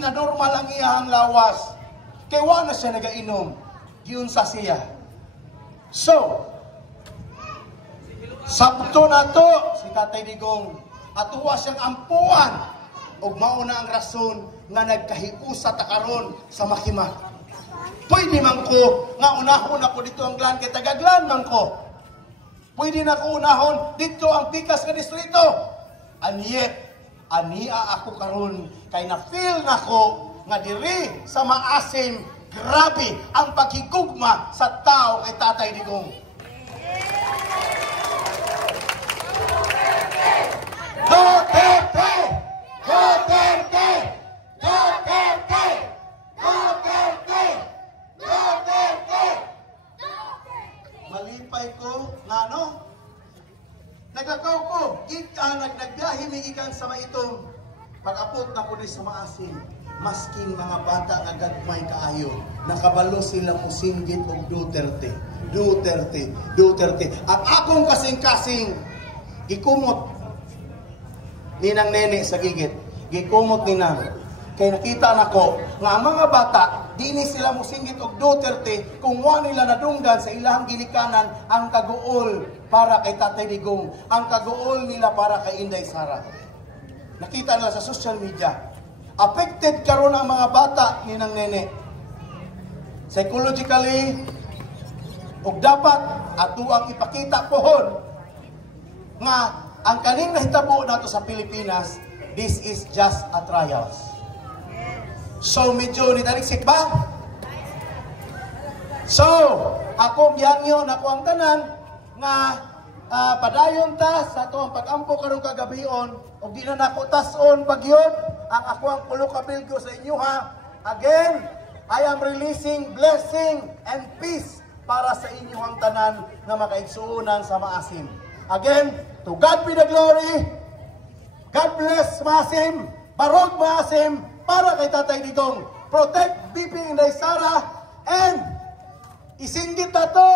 di na normal ang iyahang lawas. Kaya wala na siya nagainom. Giunsa siya. So, sabto na to, si Tatay Digong, atuwa siyang ampuan, o mauna ang rason nga nagkahiusa ta karon sa Makimak. Pwede man ko, nga unahon ako dito ang glan, kay taga-glan man ko. Pwede na ko unahon, dito ang pikas nga distrito. And yet, ania ako karon kay na-feel na ko, nga diri sa Maasim, grabe ang paghigugma sa tao kay Tatay Digong. Duterte! Duterte! Duterte! Duterte! Duterte! Malipay ko, nga no? Nagakaw ko, nagbiyahe may ikan sa maitong pag-apot na ko sa Maasim. Masking mga bata nga gagmay kaayo, nakabalo sila mo singgit og Duterte. Duterte, Duterte. At akong kasing-kasing gikumot ninang nene sa gigit. Gikumot ninang. Kaya nakita nako nga ang mga bata, di ni sila mo singgit og Duterte kung wa nila nadunggan sa ilahang gilikanan ang kaguol para kay Tatay Digong, ang kaguol nila para kay Inday Sara. Nakita nila sa social media. Affected karon ang mga bata ninang nene. Psychologically, ug dapat ato ang ipakita pohon nga ang kaning nahitabo nato sa Pilipinas, this is just a trials. So medyo nitaliksik ba? So, ako biyangyo na ko ang tanan nga padayon ta sa to ang pag-ampo karong kagabion ug di na nako tas-on pagyod ang ako ang pulo ka bilgo sa inyo ha. Again, I am releasing blessing and peace para sa inyong tanan na makaigsuunan sa Maasim. Again, to God be the glory. God bless Maasim. Barog Maasim para kay Tatay Digong. Protect BP Inday Sara and isinggit na to,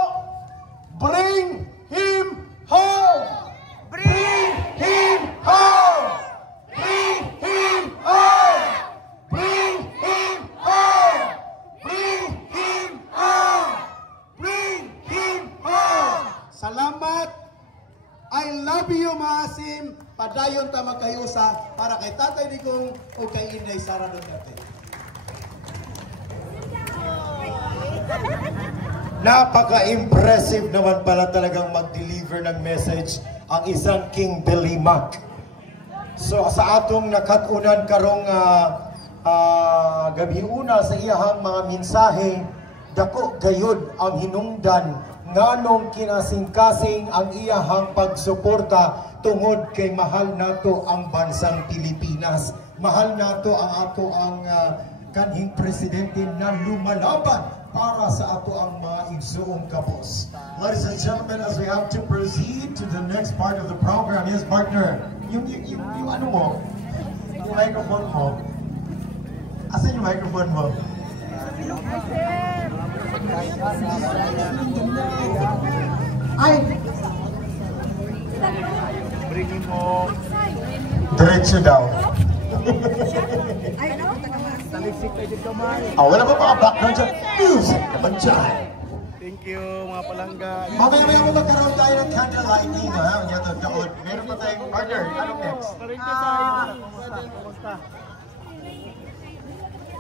bring him home. Bring him home. Bring him home. Bring him home. Bring him home. Bring him home. Salamat. I love you, Maasim. Padayon ta magkayusa para kay Tatay Digong o kay Inday Sara Duterte. Napaka-impressive naman pala talagang mag-deliver ng message ang isang King Dilimac. So sa atong nakatunan karong gabiuna sa iyahang mga mensahe, dako gayud ang hinungdan nganong kinasing-kasing ang iyahang pagsuporta tungod kay mahal nato ang bansang Pilipinas. Mahal nato ang ato ang kanhing presidente na lumalaban para sa ato ang mga igsuong kapos. Ladies and gentlemen, as we have to proceed to the next part of the program, yes, partner, yung ano mo, yung microphone mo, asan yung microphone mo? Ay! Bringin mo. Diretso daw. Wala ba mga background dyan? Music naman dyan. Thank you mga palangga. Mamaya mo magkaroon tayo ng candle lighting ha. Meron pa tayong partner. Anong next? Kumusta?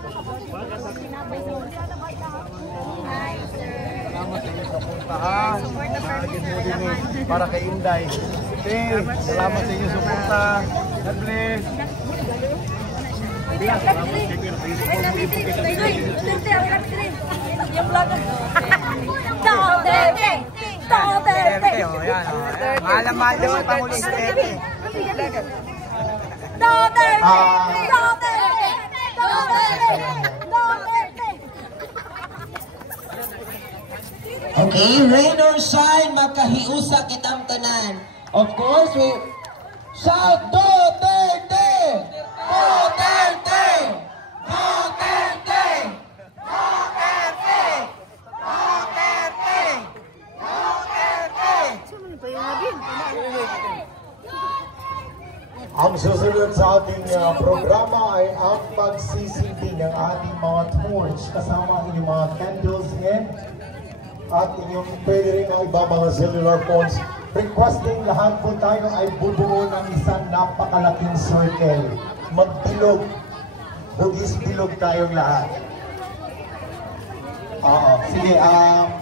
Hi, sir. Salamat sa inyong suportahan. Para kay Inday. Salamat sa inyong suporta. God bless. Mahal din ang Pangulo Duterte. Okay, rain or shine, magkahiusa kitang tanan. Of course, we shout Duterte! Duterte! Duterte! Duterte! Duterte! Duterte! Ang susunod sa ating programa ay ang pagsisilbi ng ating mga torch kasama ang inyong mga candles at inyong pwede rin ang iba mga cellular phones. Requesting lahat po tayo ay bubuo ng isang napakalaking circle. Magbilog. Hugis bilog tayong lahat. Oo. Sige,